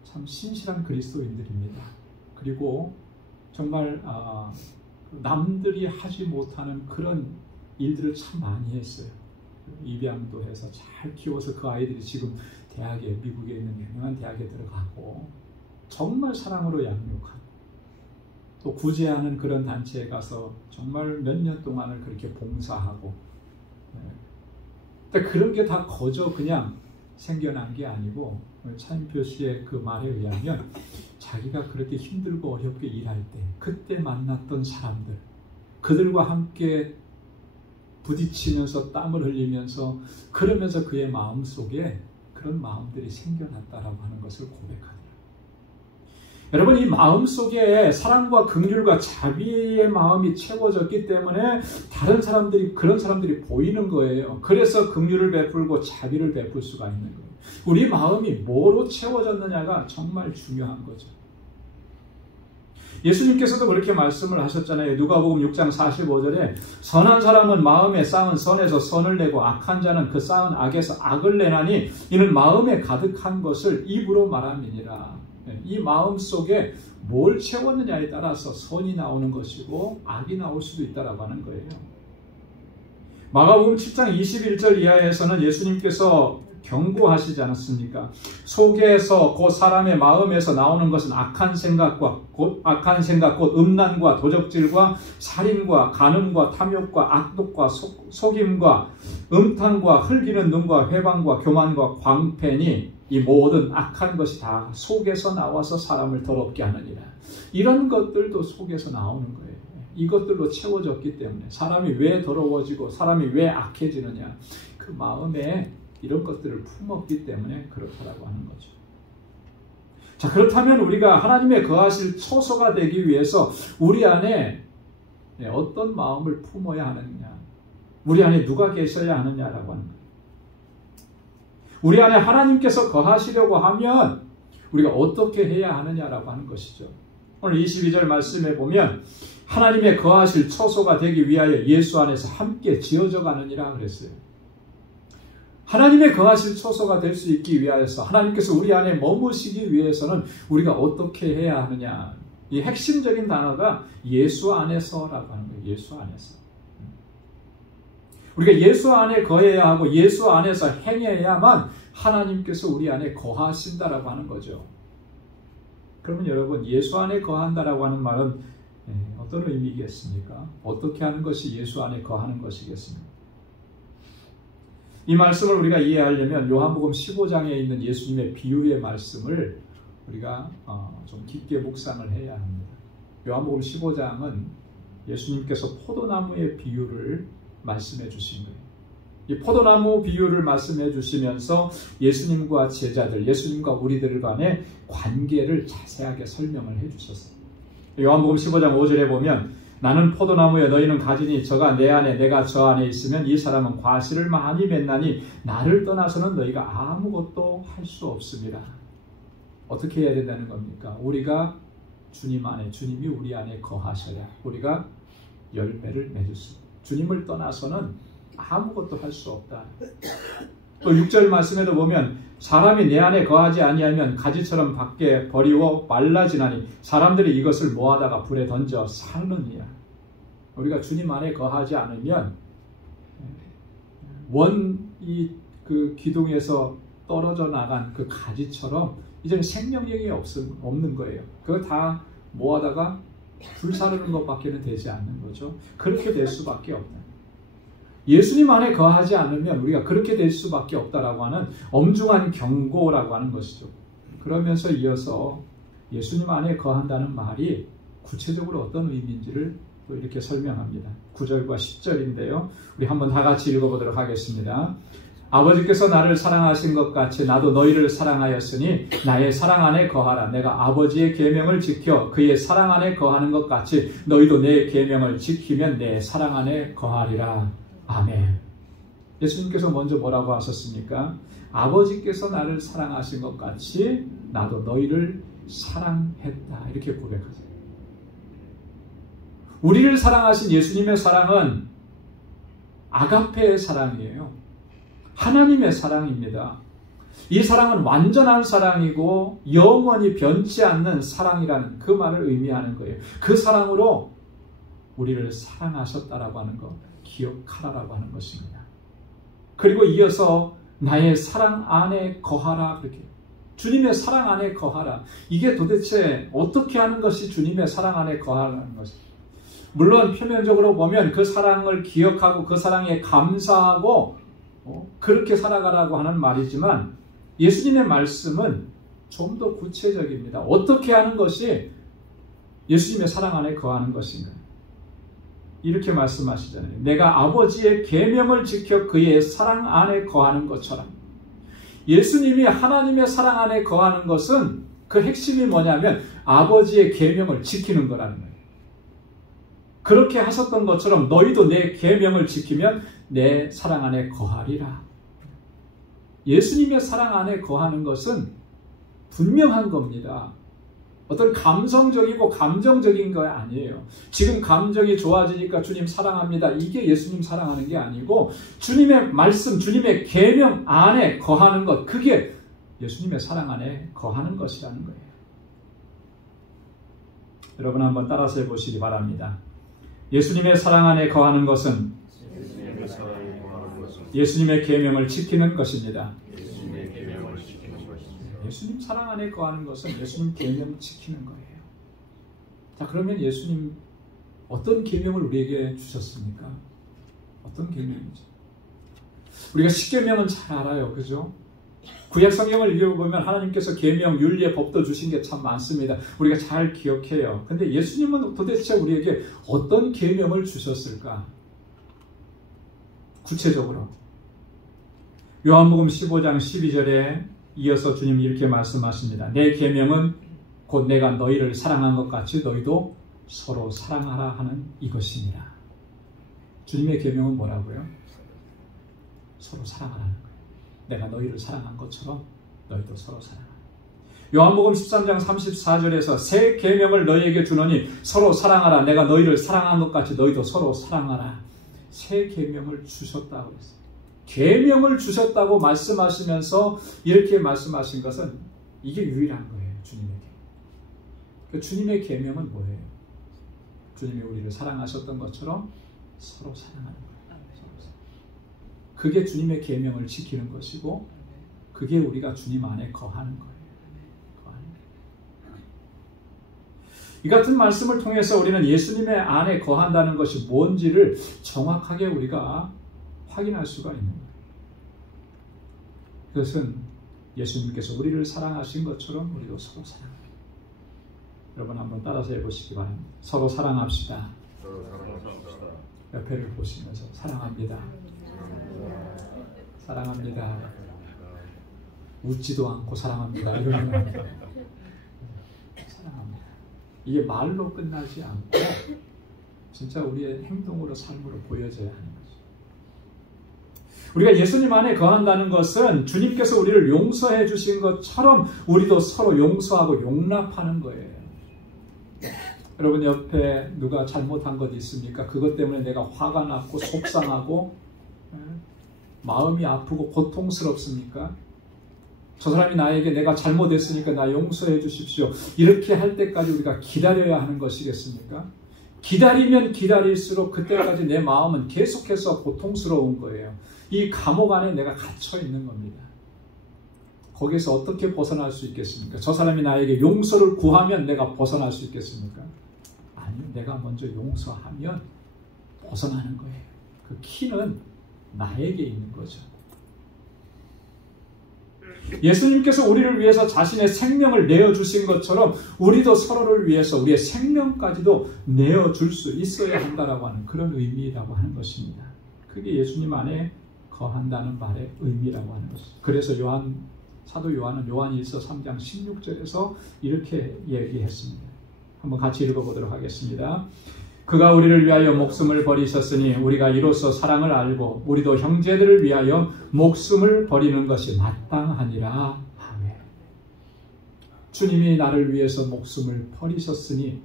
참 신실한 그리스도인들입니다. 그리고 정말 남들이 하지 못하는 그런 일들을 참 많이 했어요. 입양도 해서 잘 키워서 그 아이들이 지금 대학에, 미국에 있는 유명한 대학에 들어가고 정말 사랑으로 양육하고, 또 구제하는 그런 단체에 가서 정말 몇 년 동안을 그렇게 봉사하고, 근데 그런 게 다 거저 그냥 생겨난 게 아니고 차인표 씨의 그 말에 의하면 자기가 그렇게 힘들고 어렵게 일할 때 그때 만났던 사람들, 그들과 함께 부딪히면서 땀을 흘리면서 그러면서 그의 마음속에 그런 마음들이 생겨났다라고 하는 것을 고백하더라. 여러분, 이 마음속에 사랑과 긍휼과 자비의 마음이 채워졌기 때문에 다른 사람들이, 그런 사람들이 보이는 거예요. 그래서 긍휼을 베풀고 자비를 베풀 수가 있는 거예요. 우리 마음이 뭐로 채워졌느냐가 정말 중요한 거죠. 예수님께서도 그렇게 말씀을 하셨잖아요. 누가복음 6장 45절에 선한 사람은 마음에 쌓은 선에서 선을 내고 악한 자는 그 쌓은 악에서 악을 내나니 이는 마음에 가득한 것을 입으로 말함이니라. 이 마음 속에 뭘 채웠느냐에 따라서 선이 나오는 것이고 악이 나올 수도 있다라고 하는 거예요. 마가복음 7장 21절 이하에서는 예수님께서 경고하시지 않았습니까? 속에서 그 사람의 마음에서 나오는 것은 악한 생각 곧 음란과 도적질과 살인과 간음과 탐욕과 악독과 속임과 음탕과 흘기는 눈과 회방과 교만과 광패니 이 모든 악한 것이 다 속에서 나와서 사람을 더럽게 하느니라. 이런 것들도 속에서 나오는 거예요. 이것들로 채워졌기 때문에 사람이 왜 더러워지고 사람이 왜 악해지느냐, 그 마음에 이런 것들을 품었기 때문에 그렇다라고 하는 거죠. 자, 그렇다면 우리가 하나님의 거하실 처소가 되기 위해서 우리 안에 어떤 마음을 품어야 하느냐, 우리 안에 누가 계셔야 하느냐라고 하는 거예요. 우리 안에 하나님께서 거하시려고 하면 우리가 어떻게 해야 하느냐라고 하는 것이죠. 오늘 22절 말씀에 보면 하나님의 거하실 처소가 되기 위하여 예수 안에서 함께 지어져 가느니라 그랬어요. 하나님의 거하실 처소가 될 수 있기 위하여서 하나님께서 우리 안에 머무시기 위해서는 우리가 어떻게 해야 하느냐, 이 핵심적인 단어가 예수 안에서라고 하는 거예요. 예수 안에서. 우리가 예수 안에 거해야 하고 예수 안에서 행해야만 하나님께서 우리 안에 거하신다라고 하는 거죠. 그러면 여러분, 예수 안에 거한다라고 하는 말은 어떤 의미겠습니까? 어떻게 하는 것이 예수 안에 거하는 것이겠습니까? 이 말씀을 우리가 이해하려면 요한복음 15장에 있는 예수님의 비유의 말씀을 우리가 좀 깊게 묵상을 해야 합니다. 요한복음 15장은 예수님께서 포도나무의 비유를 말씀해 주신 거예요. 이 포도나무 비유를 말씀해 주시면서 예수님과 제자들, 예수님과 우리들 간의 관계를 자세하게 설명을 해 주셨어요. 요한복음 15장 5절에 보면 나는 포도나무에 너희는 가지니 저가 내 안에 내가 저 안에 있으면 이 사람은 과실을 많이 맺나니 나를 떠나서는 너희가 아무것도 할 수 없습니다. 어떻게 해야 된다는 겁니까? 우리가 주님 안에, 주님이 우리 안에 거하셔야 우리가 열매를 맺을 수 있습니다. 주님을 떠나서는 아무것도 할 수 없다. 또 6절 말씀에도 보면 사람이 내 안에 거하지 아니하면 가지처럼 밖에 버리고 말라지나니 사람들이 이것을 모아다가 불에 던져 삭느니라. 우리가 주님 안에 거하지 않으면 이 그 기둥에서 떨어져 나간 그 가지처럼 이제는 생명력이 없는 거예요. 그거 다 모아다가 불사르는 것밖에는 되지 않는 거죠. 그렇게 될 수밖에 없다. 예수님 안에 거하지 않으면 우리가 그렇게 될 수밖에 없다라고 하는 엄중한 경고라고 하는 것이죠. 그러면서 이어서 예수님 안에 거한다는 말이 구체적으로 어떤 의미인지를 또 이렇게 설명합니다. 9절과 10절인데요. 우리 한번 다 같이 읽어보도록 하겠습니다. 아버지께서 나를 사랑하신 것 같이 나도 너희를 사랑하였으니 나의 사랑 안에 거하라. 내가 아버지의 계명을 지켜 그의 사랑 안에 거하는 것 같이 너희도 내 계명을 지키면 내 사랑 안에 거하리라. 아멘. 예수님께서 먼저 뭐라고 하셨습니까? 아버지께서 나를 사랑하신 것 같이 나도 너희를 사랑했다. 이렇게 고백하세요. 우리를 사랑하신 예수님의 사랑은 아가페의 사랑이에요. 하나님의 사랑입니다. 이 사랑은 완전한 사랑이고 영원히 변치 않는 사랑이라는 그 말을 의미하는 거예요. 그 사랑으로 우리를 사랑하셨다라고 하는 것, 기억하라라고 하는 것입니다. 그리고 이어서 나의 사랑 안에 거하라. 그렇게 주님의 사랑 안에 거하라. 이게 도대체 어떻게 하는 것이 주님의 사랑 안에 거하라는 것입니다. 물론 표면적으로 보면 그 사랑을 기억하고 그 사랑에 감사하고 그렇게 살아가라고 하는 말이지만 예수님의 말씀은 좀 더 구체적입니다. 어떻게 하는 것이 예수님의 사랑 안에 거하는 것인가? 이렇게 말씀하시잖아요. 내가 아버지의 계명을 지켜 그의 사랑 안에 거하는 것처럼. 예수님이 하나님의 사랑 안에 거하는 것은 그 핵심이 뭐냐면 아버지의 계명을 지키는 거라는 거예요. 그렇게 하셨던 것처럼 너희도 내 계명을 지키면 내 사랑 안에 거하리라. 예수님의 사랑 안에 거하는 것은 분명한 겁니다. 어떤 감성적이고 감정적인 거 아니에요. 지금 감정이 좋아지니까 주님 사랑합니다. 이게 예수님 사랑하는 게 아니고 주님의 말씀, 주님의 계명 안에 거하는 것, 그게 예수님의 사랑 안에 거하는 것이라는 거예요. 여러분 한번 따라서 해보시기 바랍니다. 예수님의 사랑 안에 거하는 것은 예수님의 계명을 지키는 것입니다. 예수님 사랑 안에 거하는 것은 예수님 계명 지키는 거예요. 자, 그러면 예수님 어떤 계명을 우리에게 주셨습니까? 어떤 계명이죠? 우리가 십계명은 잘 알아요. 그죠? 구약 성경을 읽어보면 하나님께서 계명, 윤리의 법도 주신 게 참 많습니다. 우리가 잘 기억해요. 근데 예수님은 도대체 우리에게 어떤 계명을 주셨을까? 구체적으로 요한복음 15장 12절에 이어서 주님이 이렇게 말씀하십니다. 내 계명은 곧 내가 너희를 사랑한 것 같이 너희도 서로 사랑하라 하는 이것이니라. 주님의 계명은 뭐라고요? 서로 사랑하라는 거예요. 내가 너희를 사랑한 것처럼 너희도 서로 사랑하라. 요한복음 13장 34절에서 새 계명을 너희에게 주노니 서로 사랑하라. 내가 너희를 사랑한 것 같이 너희도 서로 사랑하라. 새 계명을 주셨다고 했어요. 계명을 주셨다고 말씀하시면서 이렇게 말씀하신 것은 이게 유일한 거예요. 주님의 계명. 그 주님의 계명은 뭐예요? 주님이 우리를 사랑하셨던 것처럼 서로 사랑하는 거예요. 그게 주님의 계명을 지키는 것이고 그게 우리가 주님 안에 거하는 거예요. 이 같은 말씀을 통해서 우리는 예수님의 안에 거한다는 것이 뭔지를 정확하게 우리가 확인할 수가 있는 거예요. 그것은 예수님께서 우리를 사랑하신 것처럼 우리도 서로 사랑합니다. 여러분 한번 따라서 해보시기 바랍니다. 서로 사랑합시다. 옆에를 보시면서 사랑합니다. 사랑합니다. 웃지도 않고 사랑합니다. 이런 거 사랑합니다. 이게 말로 끝나지 않고 진짜 우리의 행동으로 삶으로 보여져야 하는 거죠. 우리가 예수님 안에 거한다는 것은 주님께서 우리를 용서해 주신 것처럼 우리도 서로 용서하고 용납하는 거예요. 여러분 옆에 누가 잘못한 것 있습니까? 그것 때문에 내가 화가 났고 속상하고 마음이 아프고 고통스럽습니까? 저 사람이 나에게 내가 잘못했으니까 나 용서해 주십시오. 이렇게 할 때까지 우리가 기다려야 하는 것이겠습니까? 기다리면 기다릴수록 그때까지 내 마음은 계속해서 고통스러운 거예요. 이 감옥 안에 내가 갇혀 있는 겁니다. 거기에서 어떻게 벗어날 수 있겠습니까? 저 사람이 나에게 용서를 구하면 내가 벗어날 수 있겠습니까? 아니요. 내가 먼저 용서하면 벗어나는 거예요. 그 키는 나에게 있는 거죠. 예수님께서 우리를 위해서 자신의 생명을 내어주신 것처럼 우리도 서로를 위해서 우리의 생명까지도 내어줄 수 있어야 한다라고 하는 그런 의미라고 하는 것입니다. 그게 예수님 안에 거한다는 말의 의미라고 하는 것입니다. 그래서 사도 요한은 요한일서 3장 16절에서 이렇게 얘기했습니다. 한번 같이 읽어보도록 하겠습니다. 그가 우리를 위하여 목숨을 버리셨으니 우리가 이로써 사랑을 알고 우리도 형제들을 위하여 목숨을 버리는 것이 마땅하니라. 아멘. 주님이 나를 위해서 목숨을 버리셨으니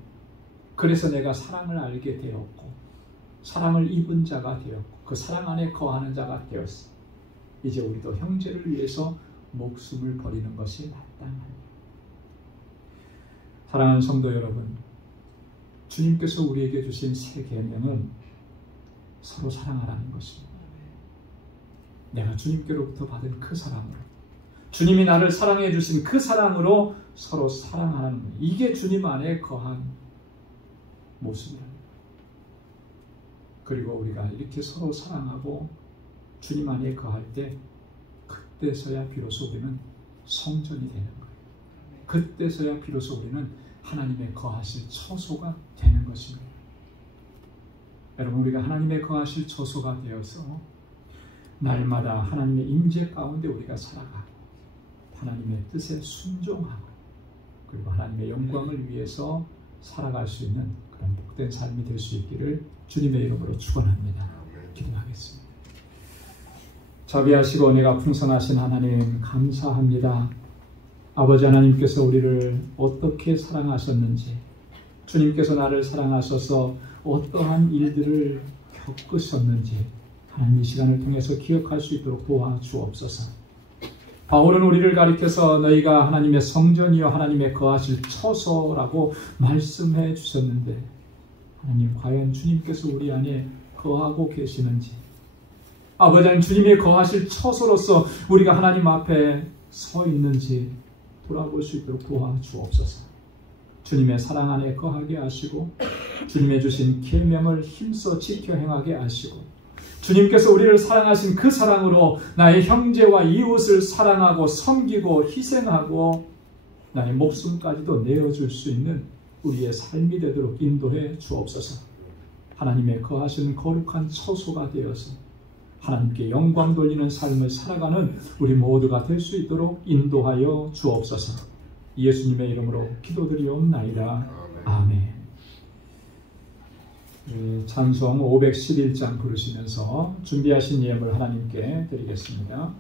그래서 내가 사랑을 알게 되었고 사랑을 입은 자가 되었고 그 사랑 안에 거하는 자가 되었어. 이제 우리도 형제를 위해서 목숨을 버리는 것이 마땅하니. 사랑하는 성도 여러분, 주님께서 우리에게 주신 새 계명은 서로 사랑하라는 것입니다. 내가 주님께로부터 받은 그 사랑으로, 주님이 나를 사랑해 주신 그 사랑으로 서로 사랑하라는 거예요. 이게 주님 안에 거한 모습이랍니다. 그리고 우리가 이렇게 서로 사랑하고 주님 안에 거할 때 그때서야 비로소 우리는 성전이 되는 거예요. 그때서야 비로소 우리는 하나님의 거하실 처소가 되는 것입니다. 여러분, 우리가 하나님의 거하실 처소가 되어서 날마다 하나님의 임재 가운데 우리가 살아가고 하나님의 뜻에 순종하고 그리고 하나님의 영광을 위해서 살아갈 수 있는 그런 복된 삶이 될 수 있기를 주님의 이름으로 축원합니다. 기도하겠습니다. 자비하시고 은혜가 풍성하신 하나님 감사합니다. 아버지 하나님께서 우리를 어떻게 사랑하셨는지, 주님께서 나를 사랑하셔서 어떠한 일들을 겪으셨는지 하나님 이 시간을 통해서 기억할 수 있도록 도와주옵소서. 바울은 우리를 가리켜서 너희가 하나님의 성전이요 하나님의 거하실 처소라고 말씀해 주셨는데, 하나님 과연 주님께서 우리 안에 거하고 계시는지, 아버지 하나님 주님의 거하실 처소로서 우리가 하나님 앞에 서 있는지 돌아볼 수 있도록 도와주옵소서. 주님의 사랑 안에 거하게 하시고 주님의 주신 계명을 힘써 지켜 행하게 하시고 주님께서 우리를 사랑하신 그 사랑으로 나의 형제와 이웃을 사랑하고 섬기고 희생하고 나의 목숨까지도 내어줄 수 있는 우리의 삶이 되도록 인도해 주옵소서. 하나님의 거하신 거룩한 처소가 되어서 하나님께 영광 돌리는 삶을 살아가는 우리 모두가 될 수 있도록 인도하여 주옵소서. 예수님의 이름으로 기도드리옵나이다. 아멘. 찬송 511장 부르시면서 준비하신 예물 하나님께 드리겠습니다.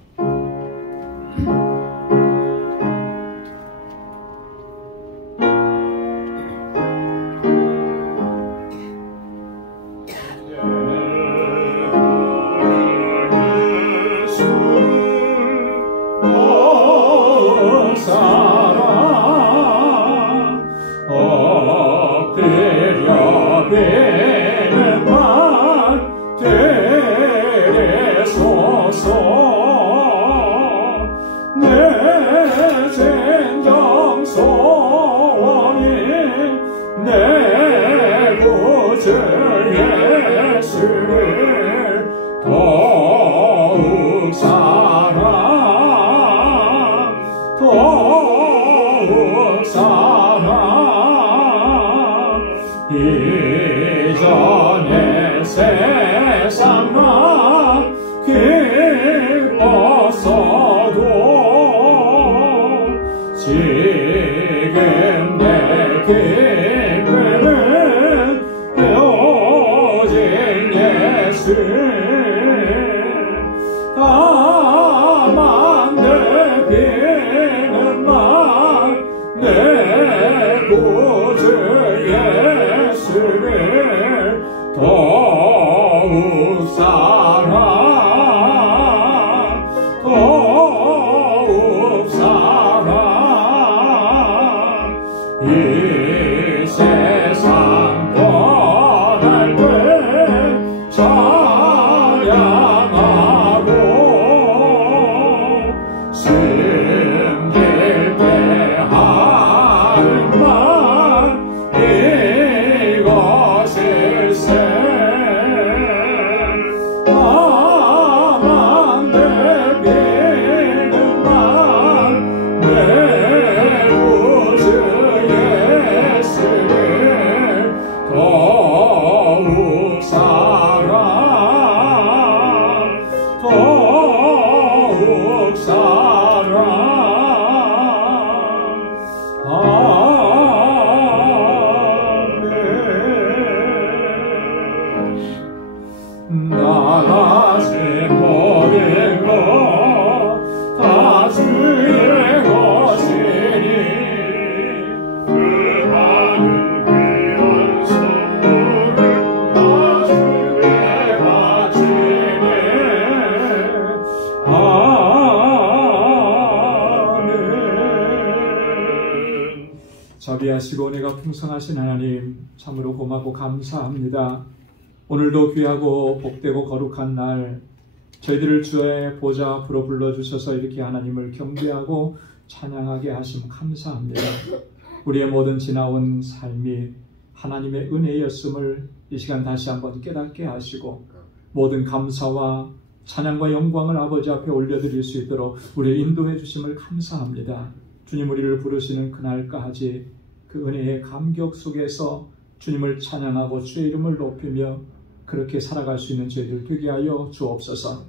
이전의 세상만 기뻤어도 지금 내 기쁨은 오직 예수. 다만 내 비는만 내 구주 예수를 더욱 사랑, 더욱 사랑. 이 세상 떠날 때 찬양하고 숨길 때 하는 말 이것일세. 나만 내 믿음만 내 구주 예수를 더욱 사랑, 더욱 사랑. 나가신 모든 것 다 주의 것이니 그 많은 귀한 선물을 다 주께 바치네. 아멘. 자비하시고 은혜가 풍성하신 하나님, 참으로 고맙고 감사합니다. 오늘도 귀하고 복되고 거룩한 날, 저희들을 주의 보좌 앞으로 불러주셔서 이렇게 하나님을 경배하고 찬양하게 하심 감사합니다. 우리의 모든 지나온 삶이 하나님의 은혜였음을 이 시간 다시 한번 깨닫게 하시고 모든 감사와 찬양과 영광을 아버지 앞에 올려드릴 수 있도록 우리를 인도해 주심을 감사합니다. 주님 우리를 부르시는 그날까지 그 은혜의 감격 속에서 주님을 찬양하고 주의 이름을 높이며 그렇게 살아갈 수 있는 저희들 되게 하여 주옵소서.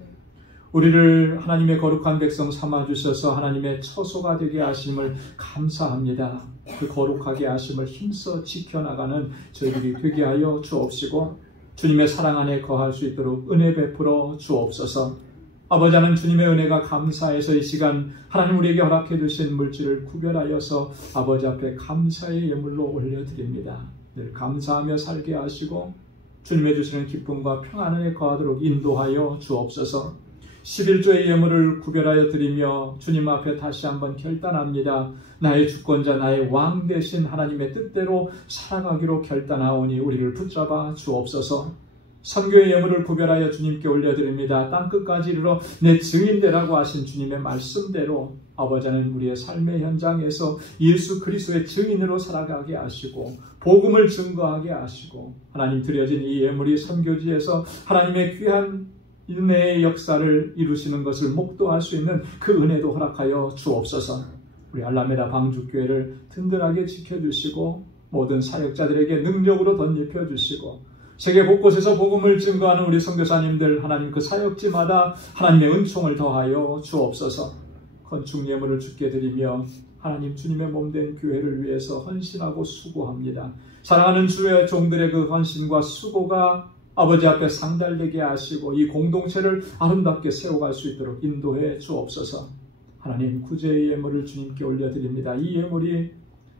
우리를 하나님의 거룩한 백성 삼아주셔서 하나님의 처소가 되게 하심을 감사합니다. 그 거룩하게 하심을 힘써 지켜나가는 저희들이 되게 하여 주옵시고 주님의 사랑 안에 거할 수 있도록 은혜 베풀어 주옵소서. 아버지 하나님, 주님의 은혜가 감사해서 이 시간 하나님 우리에게 허락해 주신 물질을 구별하여서 아버지 앞에 감사의 예물로 올려드립니다. 늘 감사하며 살게 하시고 주님의 주시는 기쁨과 평안 안에 거하도록 인도하여 주옵소서. 11조의 예물을 구별하여 드리며 주님 앞에 다시 한번 결단합니다. 나의 주권자, 나의 왕 되신 하나님의 뜻대로 살아가기로 결단하오니 우리를 붙잡아 주옵소서. 선교의 예물을 구별하여 주님께 올려드립니다. 땅끝까지 이르러 내 증인되라고 하신 주님의 말씀대로 아버지 하나님 우리의 삶의 현장에서 예수 그리스도의 증인으로 살아가게 하시고 복음을 증거하게 하시고 하나님 드려진 이 예물이 선교지에서 하나님의 귀한 은혜의 역사를 이루시는 것을 목도할 수 있는 그 은혜도 허락하여 주옵소서. 우리 알라메다 방주교회를 든든하게 지켜주시고 모든 사역자들에게 능력으로 덧입혀 주시고 세계 곳곳에서 복음을 증거하는 우리 선교사님들 하나님 그 사역지마다 하나님의 은총을 더하여 주옵소서. 건축 예물을 주께 드리며 하나님 주님의 몸된 교회를 위해서 헌신하고 수고합니다. 사랑하는 주의 종들의 그 헌신과 수고가 아버지 앞에 상달되게 하시고 이 공동체를 아름답게 세워갈 수 있도록 인도해 주옵소서. 하나님 구제의 예물을 주님께 올려드립니다. 이 예물이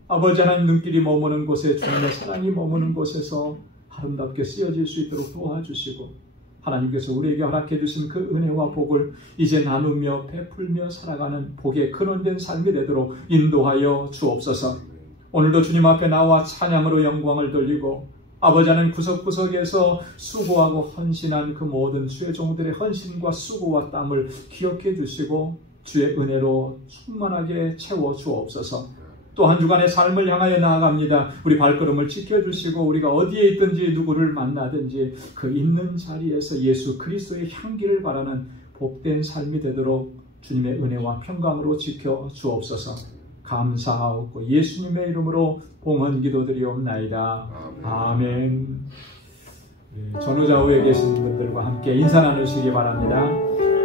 아버지 하나님 눈길이 머무는 곳에 주님의 사랑이 머무는 곳에서 아름답게 쓰여질 수 있도록 도와주시고 하나님께서 우리에게 허락해 주신 그 은혜와 복을 이제 나누며 베풀며 살아가는 복의 근원된 삶이 되도록 인도하여 주옵소서. 오늘도 주님 앞에 나와 찬양으로 영광을 돌리고 아버지 하나님 구석구석에서 수고하고 헌신한 그 모든 주의 종들의 헌신과 수고와 땀을 기억해 주시고 주의 은혜로 충만하게 채워 주옵소서. 또 한 주간의 삶을 향하여 나아갑니다. 우리 발걸음을 지켜주시고 우리가 어디에 있든지 누구를 만나든지 그 있는 자리에서 예수 그리스도의 향기를 바라는 복된 삶이 되도록 주님의 은혜와 평강으로 지켜 주옵소서. 감사하옵고 예수님의 이름으로 봉헌 기도드리옵나이다. 아멘. 전후좌우에 계신 분들과 함께 인사 나누시기 바랍니다.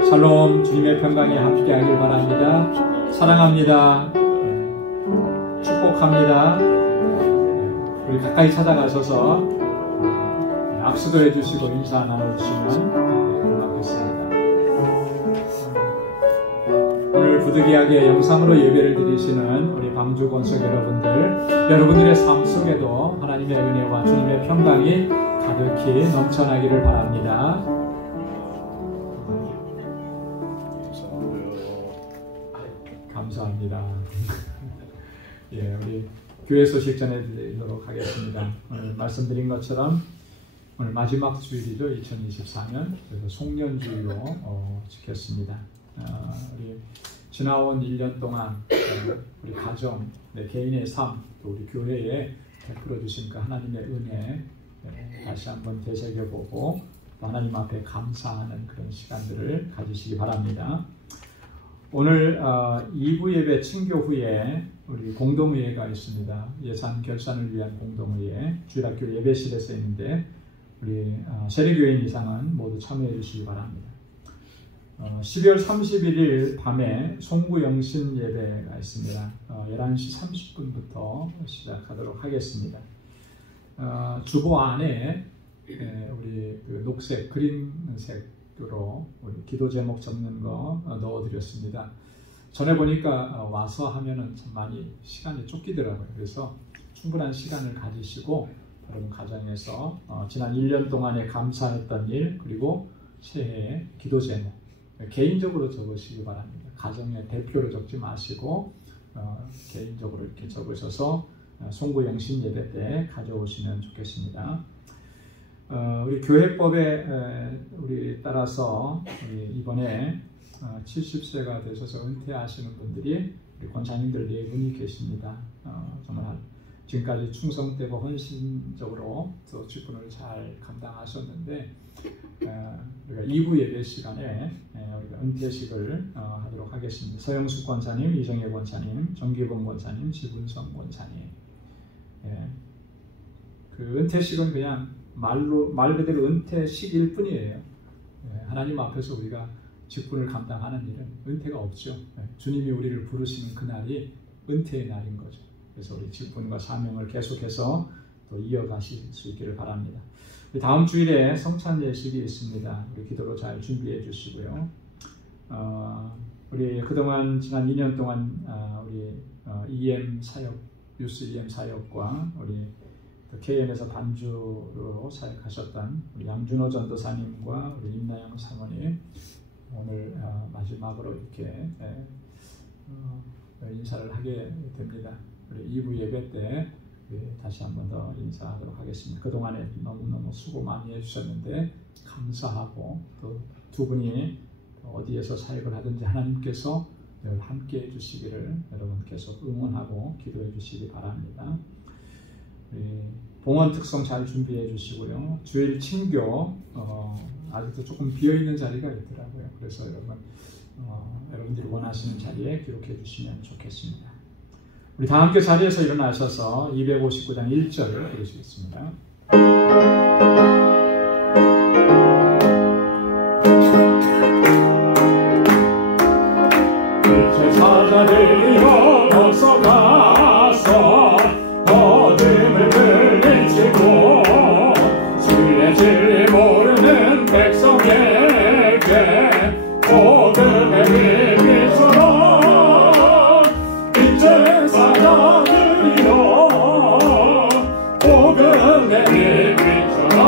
샬롬, 주님의 평강이 함께하길 바랍니다. 사랑합니다. 축복합니다. 우리 가까이 찾아가셔서 악수도 해주시고 인사 나눠주시면 고맙겠습니다. 오늘 부득이하게 영상으로 예배를 드리시는 우리 방주 권속 여러분들의 삶 속에도 하나님의 은혜와 주님의 평강이 가득히 넘쳐나기를 바랍니다. 감사합니다. 예, 우리 교회 소식 전해드리도록 하겠습니다. 오늘 말씀드린 것처럼 오늘 마지막 주일이죠. 2024년 그래서 송년주의로 지켰습니다. 우리 지나온 1년 동안 우리 가정, 내 개인의 삶, 또 우리 교회에 베풀어 주신 그 하나님의 은혜 다시 한번 되새겨보고 또 하나님 앞에 감사하는 그런 시간들을 가지시기 바랍니다. 오늘 2부 예배 친교 후에 우리 공동회의가 있습니다. 예산 결산을 위한 공동회의 주일학교 예배실에서 있는데 우리 세례교인 이상은 모두 참여해 주시기 바랍니다. 12월 31일 밤에 송구영신 예배가 있습니다. 11시 30분부터 시작하도록 하겠습니다. 주보 안에 우리 그 녹색, 그린색으로 우리 기도 제목 적는 거 넣어드렸습니다. 전에 보니까 와서 하면은 참 많이 시간이 쫓기더라고요. 그래서 충분한 시간을 가지시고 여러분 가정에서 지난 1년 동안에 감사했던 일 그리고 새해 기도 제목 개인적으로 적으시기 바랍니다. 가정의 대표로 적지 마시고 개인적으로 이렇게 적으셔서 송구영신 예배 때 가져오시면 좋겠습니다. 우리 교회법에 우리 따라서 이번에 70세가 되셔서 은퇴하시는 분들이 우리 권사님들 4분이 계십니다. 정말 지금까지 충성되고 헌신적으로 또 직분을 잘 감당하셨는데 우리가 2부 예배 시간에 우리가 은퇴식을 하도록 하겠습니다. 서영숙 권사님, 이정혜 권사님, 정기봉 권사님, 지분성 권사님. 그 은퇴식은 그냥 말 그대로 은퇴식일 뿐이에요. 하나님 앞에서 우리가 직분을 감당하는 일은 은퇴가 없죠. 주님이 우리를 부르시는 그날이 은퇴의 날인 거죠. 그래서 우리 직분과 사명을 계속해서 또 이어가실 수 있기를 바랍니다. 다음 주일에 성찬 예식이 있습니다. 우리 기도로 잘 준비해 주시고요. 우리 그동안 지난 2년 동안 우리 EM 사역, 뉴스 EM 사역과 우리 KM에서 반주로 사역하셨던 우리 양준호 전도사님과 우리 임나영 사모님 오늘 마지막으로 이렇게 인사를 하게 됩니다. 우리 2부 예배 때 다시 한 번 더 인사하도록 하겠습니다. 그동안에 너무너무 수고 많이 해주셨는데 감사하고 또 두 분이 어디에서 사역을 하든지 하나님께서 늘 함께 해주시기를 여러분 계속 응원하고 기도해 주시기 바랍니다. 봉헌 특송 잘 좋게 해주시고요. 주일 친교 아직도 조금 비어있는 자리가 있더라고요. 그래서 여러분들이 원하시는 자리에 기록해 주시면 좋겠습니다. 우리 다 함께 자리에서 일어나셔서 259장 1절을 부르시겠습니다. 이제 사자들이여 어서 가서 어둠을 물리치고 주의 진리 모르는 백성에게 복음의 빛 비춰라. 이제 사자들이여 복음의 빛 비춰라.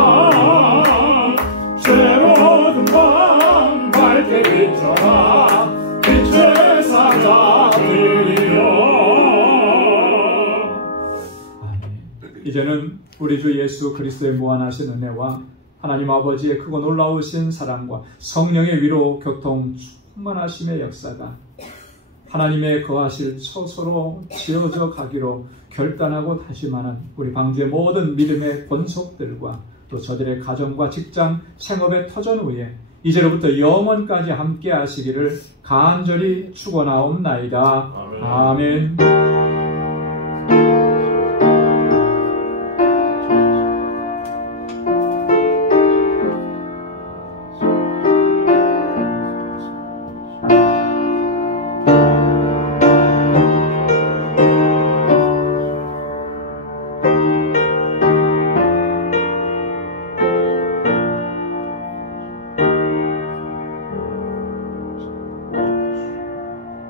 새로운 밤 밝게 비춰라. 이제 사자들이여. 이제는 우리 주 예수 그리스도의 무한하신 은혜와 하나님 아버지의 크고 놀라우신 사랑과 성령의 위로 교통 충만하심의 역사가 하나님의 거하실 처소로 지어져 가기로 결단하고 다짐하는 우리 방주의 모든 믿음의 권속들과 또 저들의 가정과 직장, 생업의 터전 위에 이제로부터 영원까지 함께 하시기를 간절히 축원하옵나이다. 아멘.